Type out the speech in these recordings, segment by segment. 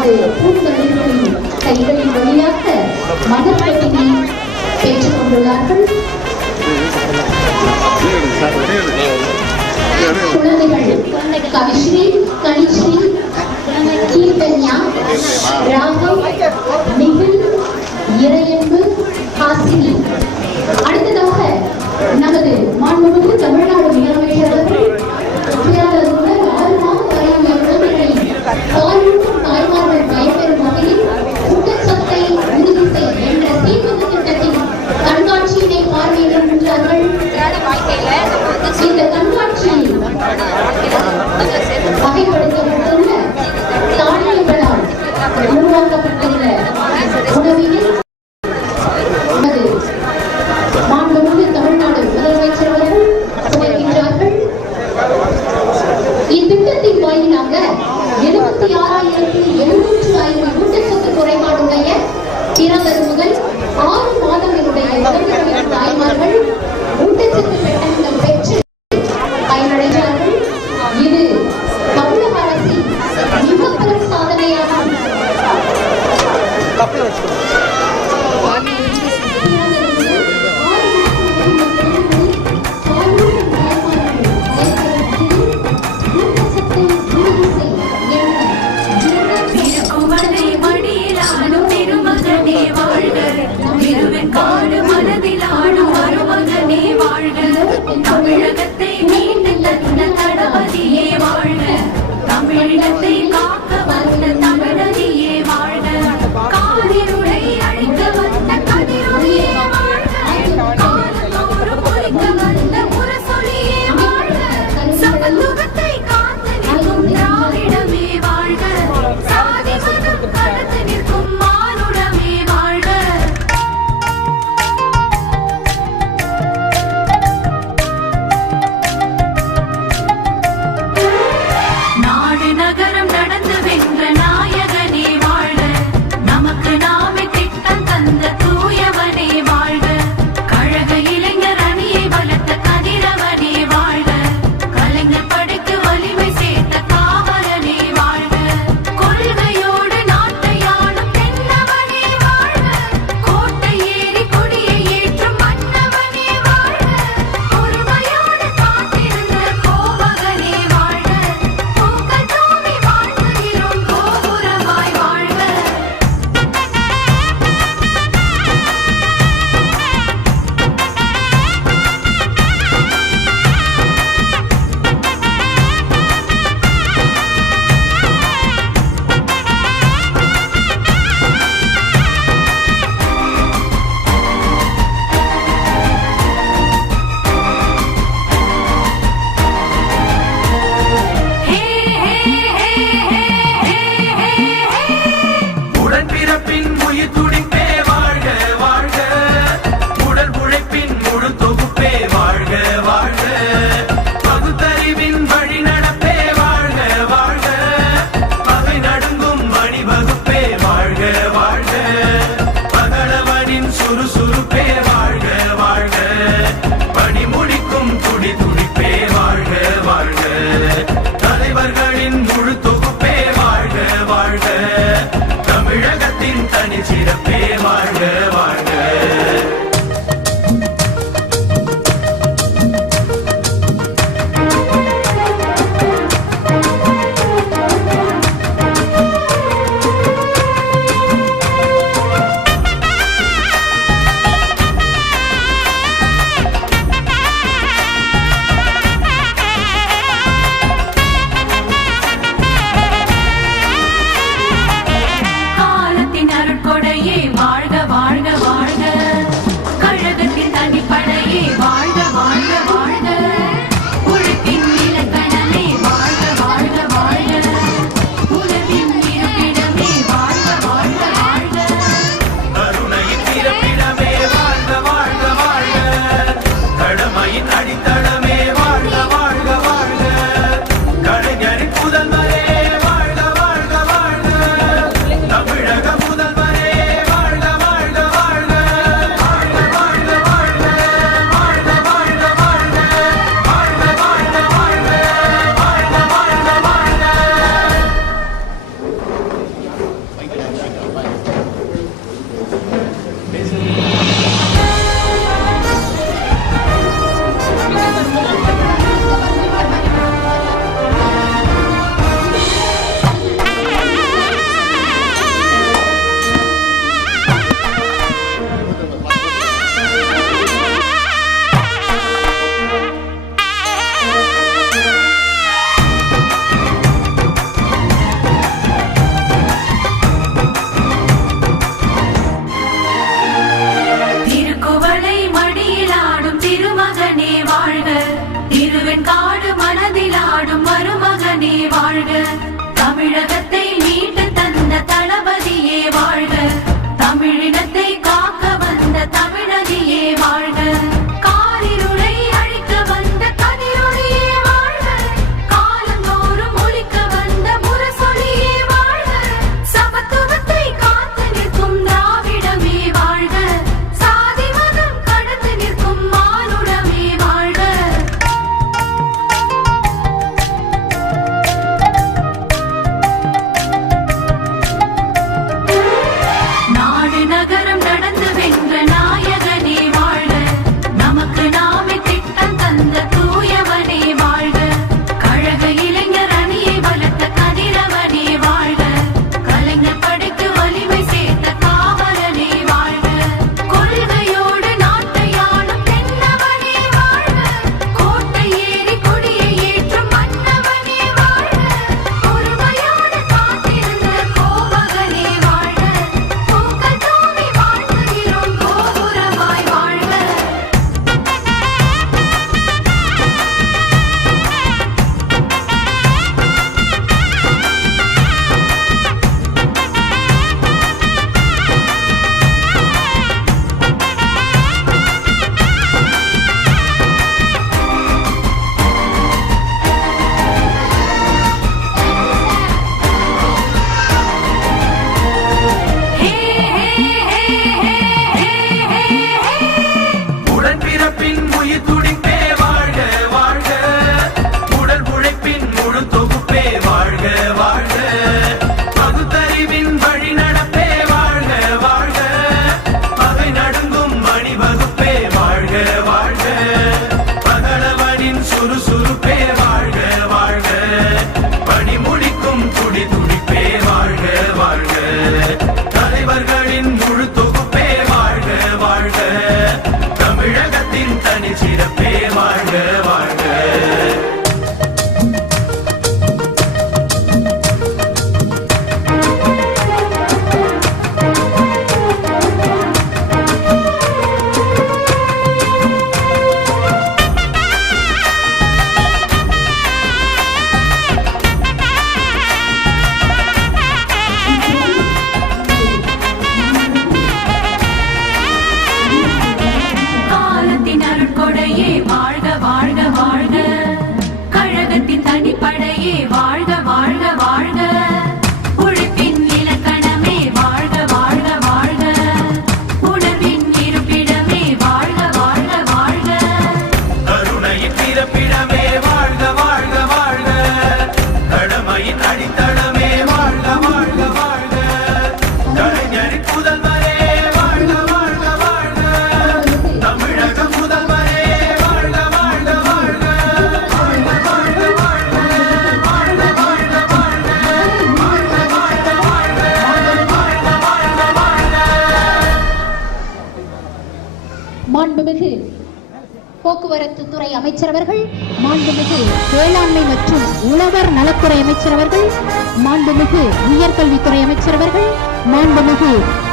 அது பூக்கடைகளில் கைகளின் வழியாக மனப்பட்டினை பெற்றுக் கொண்டுள்ளார்கள். குழந்தைகள் கவிஸ்ரீ கணிஸ்ரீ கீர்த்தன்யா ராகம் நிபில் இறையன்பு ஹாசினி. அடுத்ததாக நமது மாண்புமிகு தமிழ்நாடு முதலமைச்சர் Thank you. வாழ்க தமிழகத்தை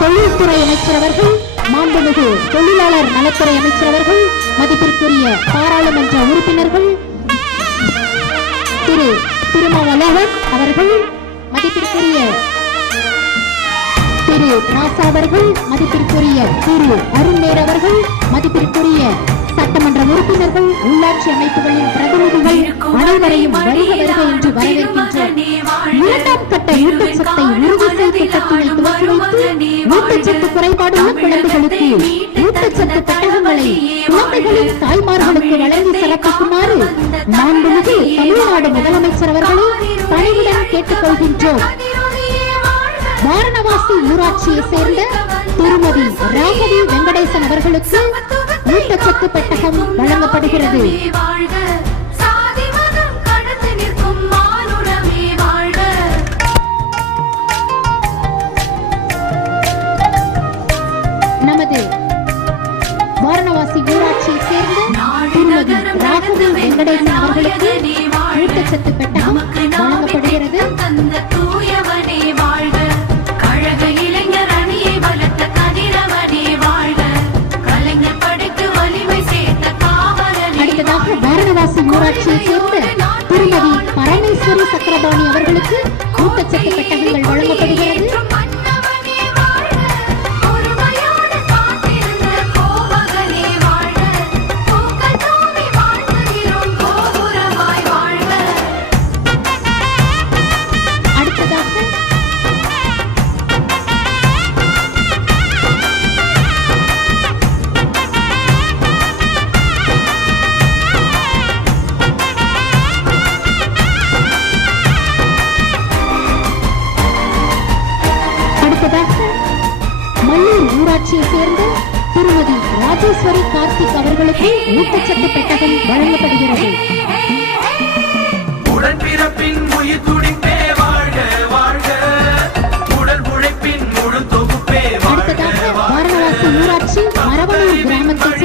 தொழில்துறை அமைச்சர் அவர்கள் மாண்புமிகு தொழிலாளர் நலத்துறை அமைச்சர் அவர்கள் மதிப்பிற்குரிய பாராளுமன்ற உறுப்பினர்கள் திரு திருமாவளவன் அவர்கள் மதிப்பிற்குரிய திரு ராசா அவர்கள் மதிப்பிற்குரிய திரு அருண்மேர் அவர்கள் மதிப்பிற்குரிய சட்டமன்ற உறுப்பினர்கள் உள்ளாட்சி அமைப்புகளின் பிரதிநிதிகள் அனைவரையும் வருக வருக என்று வரவேற்கின்றோம். இரண்டாம் கட்ட ஊட்டச்சத்தை உறுதி செய்யும் திட்டத்தினை துவக்கி வைத்து ஊட்டச்சத்து குறைபாடுள்ள குழந்தைகளுக்கு ஊட்டச்சத்து பெட்டகங்களை குழந்தைகளின் தாய்மார்களுக்கு வழங்கி சிறப்பிக்குமாறு மாண்புமிகு தமிழ்நாடு முதலமைச்சர் அவர்களை பணிவுடன் கேட்டுக்கொள்கின்றோம். வாரணவாசி ஊராட்சியை சேர்ந்த திருமதி ராகவி வெங்கடேசன் அவர்களுக்கு ஊட்டச்சத்து பெட்டகம் வழங்கப்படுகிறது நமது வாரணவாசி ஊராட்சியை சேர்ந்த திருமதி ராகவி வெங்கடேசன் அவர்களுக்கு ஊட்டச்சத்து பெட்டகம் வழங்கப்படுகிறது. ஊராட்சியைச் சேர்ந்த திருமதி பரமேஸ்வரி சக்கரபாணி அவர்களுக்கு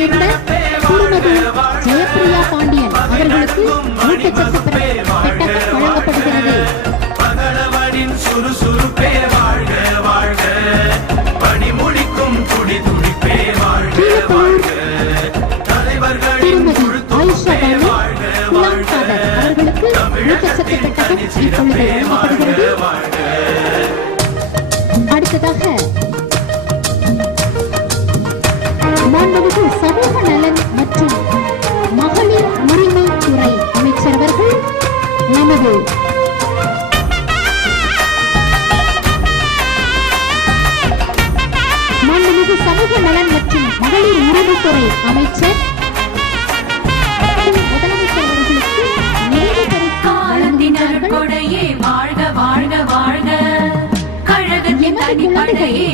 சேர்ந்த திருமதி ஜெயப்பிரியா பாண்டியன் அவர்களுக்கு ஊட்டச்சத்து பெட்டகம் வழங்கப்படுகிறது. சுறுசுறுப்பே வாழ்க வாழ்க. பணிமொழிக்கும் குடி துடிப்பே வாழ்க வாழ்க. தலைவர்களின் அவர்களுக்கு ஊட்டச்சத்து பெட்டகம் இப்பொழுது வழங்கப்படுகிறது. போகுது மாண்புமிகு சமூக நலன் மற்றும் மகளிர் உறவுத்துறை அமைச்சர் வாழ்க வாழ்க வாழ்க. கழகத்தின் தனி படையே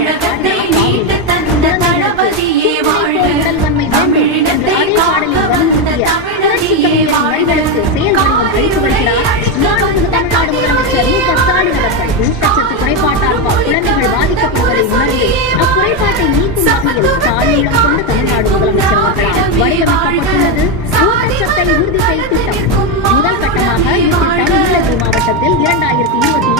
தமிழகத்தை நீட்டு தந்த தளபதியே வாழ்க. தமிழினத்தை காக்க தமிழ்நாடு முதலமைச்சர் அவர்களால் உறுதி செய்யும் கட்டமாக மாவட்டத்தில் இரண்டாயிரத்தி இருபத்தி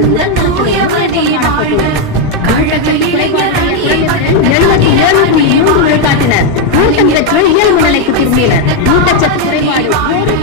ஊட்டச்சத்து உடல்நலத்துறை முன்னேற்றம் எழுபத்தி ஏழு புள்ளி மூன்று விழுக்காட்டினர் ஊட்டம் பெற்று இயல்பு நிலைக்கு திரும்பினர். ஊட்டச்சத்து குறைபாடு.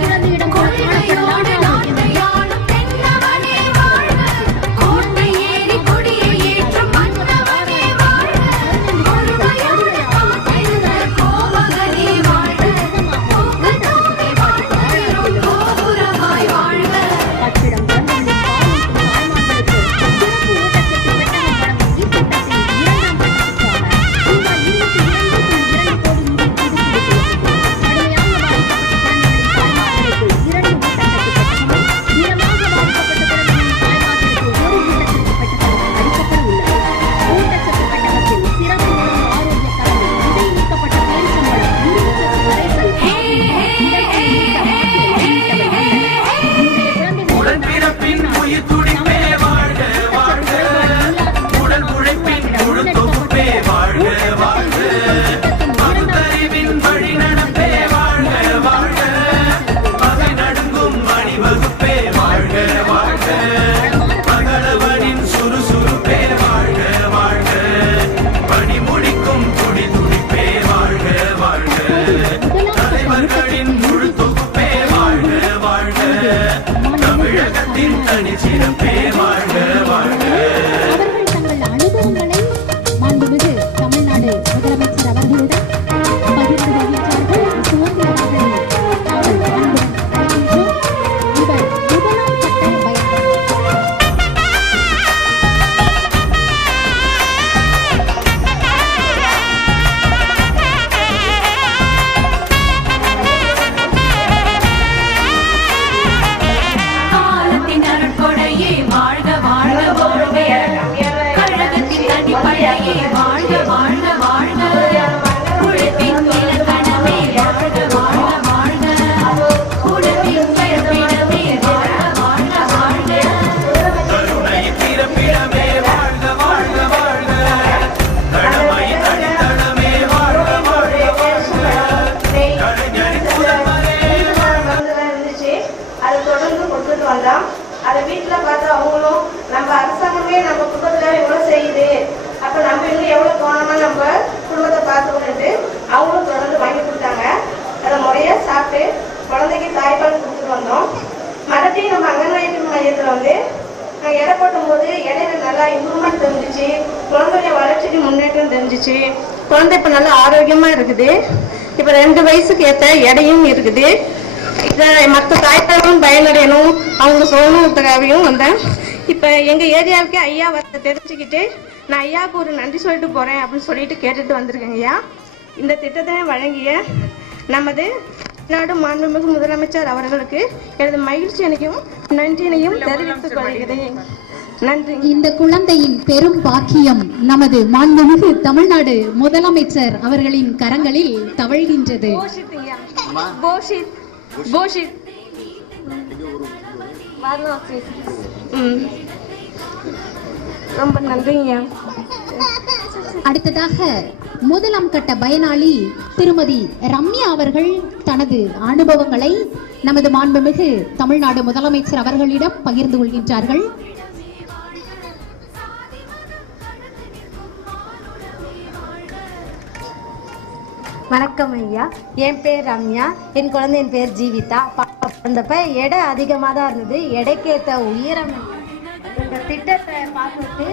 நல்லா இம்ப்ரூவ்மெண்ட் தெரிஞ்சிச்சு. குழந்தைய வளர்ச்சிக்கு முன்னேற்றம் தெரிஞ்சிச்சு. குழந்தை இப்போ நல்லா ஆரோக்கியமாக இருக்குது. இப்போ ரெண்டு வயசுக்கு ஏற்ற எடையும் இருக்குது. இதை மற்ற தாய்ப்பாலும் பயனடையணும். அவங்க சொல்லணுன்றதுக்காகவும் வந்தேன் இப்போ எங்கள் ஏரியாவுக்கே ஐயா வர தெரிஞ்சுக்கிட்டு நான் ஐயாவுக்கு ஒரு நன்றி சொல்லிட்டு போகிறேன் அப்படின்னு சொல்லிட்டு கேட்டுட்டு வந்திருக்கேங்க ஐயா. இந்த திட்டத்தை வழங்கிய நமது நாடு மாண்புமிகு முதலமைச்சர் அவர்களுக்கு எனது மகிழ்ச்சியினையும் நன்றியினையும் தெரிவித்துக் கொள்கிறேன். நன்றி. இந்த குழந்தையின் பெரும் பாக்கியம் நமது மாண்புமிகு தமிழ்நாடு முதலமைச்சர் அவர்களின் கரங்களில் தவழ்கின்றது. ரொம்ப நன்றிங்கய்யா. அடுத்ததாக முதலாம் கட்ட பயனாளி திருமதி ரம்யா அவர்கள் தனது அனுபவங்களை நமது மாண்புமிகு தமிழ்நாடு முதலமைச்சர் அவர்களிடம் பகிர்ந்து கொள்கின்றார்கள். வணக்கம் ஐயா. என் பேர் ரம்யா. என் குழந்தையின் பேர் ஜீவிதா. பாப்பா பிறந்தப்ப எடை அதிகமாக தான் இருந்தது. எடைக்கேற்ற உயரம் இந்த திட்டத்தை பார்த்துட்டு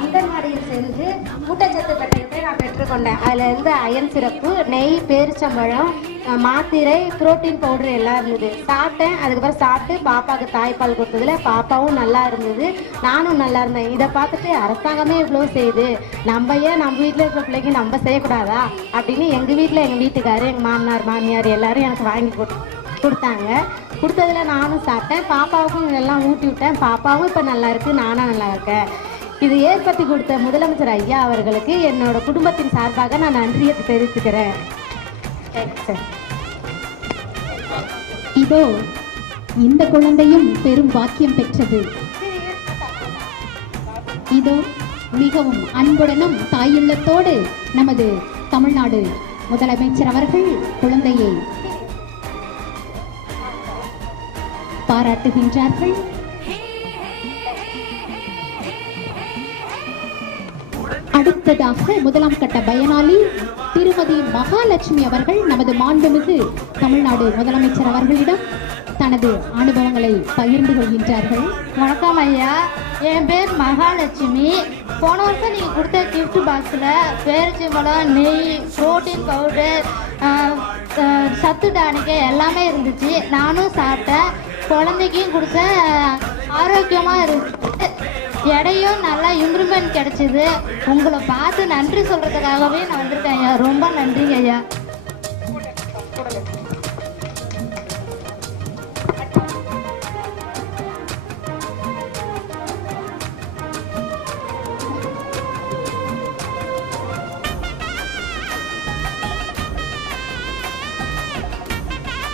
அங்கன்வாடியில் சென்று ஊட்டச்சத்து பெட்டகத்தை நான் பெற்றுக்கொண்டேன். அதில் இருந்து அயன் சிறப்பு நெய் பேரிச்சம்பழம் மாத்திரை புரோட்டீன் பவுடர் எல்லாம் இருந்தது. சாப்பிட்டேன். அதுக்கப்புறம் சாப்பிட்டு பாப்பாவுக்கு தாய்ப்பால் கொடுத்ததுல பாப்பாவும் நல்லா இருந்தது. நானும் நல்லா இருந்தேன். இதை பார்த்துட்டு அரசாங்கமே இவ்வளோ செய்யுது. நம்ம ஏன் நம்ம வீட்டில் இருக்கிற பிள்ளைங்க நம்ம செய்யக்கூடாதா? அப்படின்னு எங்கள் வீட்டில் எங்கள் வீட்டுக்காரு எங்கள் மாமனார் மாமியார் எல்லாரும் எனக்கு வாங்கி கொடு கொடுத்தாங்க. கொடுத்ததுல நானும் சாப்பிட்டேன். பாப்பாவுக்கும் எல்லாம் ஊட்டி விட்டேன். பாப்பாவும் இப்போ நல்லா இருக்குது நானும் நல்லா இருக்கேன். இது ஏற்படுத்தி கொடுத்த முதலமைச்சர் ஐயா அவர்களுக்கு என்னோட குடும்பத்தின் சார்பாக நான் நன்றியை தெரிவித்துக்கிறேன் இதோ இந்த குழந்தையும் பெரும் பாக்கியம் பெற்றது. இதோ மிகவும் அன்புடனும் தாயுள்ளத்தோடு நமது தமிழ்நாடு முதலமைச்சர் அவர்கள் குழந்தையை பாராட்டுகின்றார்கள். அடுத்ததாக முதலாம் கட்ட பயனாளி திருமதி மகாலட்சுமி அவர்கள் நமது மாண்புமிகு தமிழ்நாடு முதலமைச்சர் அவர்களிடம் தனது அனுபவங்களை பகிர்ந்து கொள்கின்றார்கள். வணக்கம் ஐயா. என் பேர் மகாலட்சுமி. போன வருஷம் நீங்கள் கொடுத்த கிஃப்ட் பாக்ஸில் பேரிச்சம்பழம் நெய் புரோட்டீன் பவுடர் சத்து டானிக்கை எல்லாமே இருந்துச்சு. நானும் சாப்பிட்டேன். குழந்தைக்கும் கொடுத்தேன். ஆரோக்கியமாக இருந்துச்சு. எடையும் நல்லா இம்ப்ரூவ்மெண்ட் கிடைச்சிது. உங்களை பார்த்து நன்றி சொல்கிறதுக்காகவே நான் வந்திருக்கேன் ஐயா. ரொம்ப நன்றிங்க ஐயா.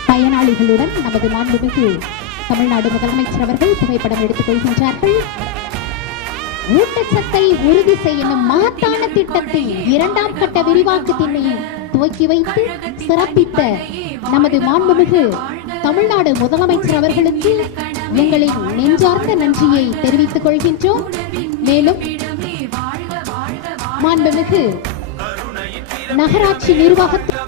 பயனாளிகளுடன் நமது மாண்புமிகு தமிழ்நாடு முதலமைச்சர் அவர்கள் புகைப்படம் எடுத்துக் கொள்கின்றார்கள். ஊட்டச்சத்தை உறுதி செய்யும் மகத்தான திட்டத்தின் இரண்டாம் கட்ட விரிவாக்கத்தினை துவக்கி வைத்து சிறப்பித்த நமது மாண்புமிகு தமிழ்நாடு முதலமைச்சர் அவர்களுக்கு எங்களின் நெஞ்சார்ந்த நன்றியை தெரிவித்துக் கொள்கின்றோம். மேலும் மாண்புமிகு நகராட்சி நிர்வாகத்தில்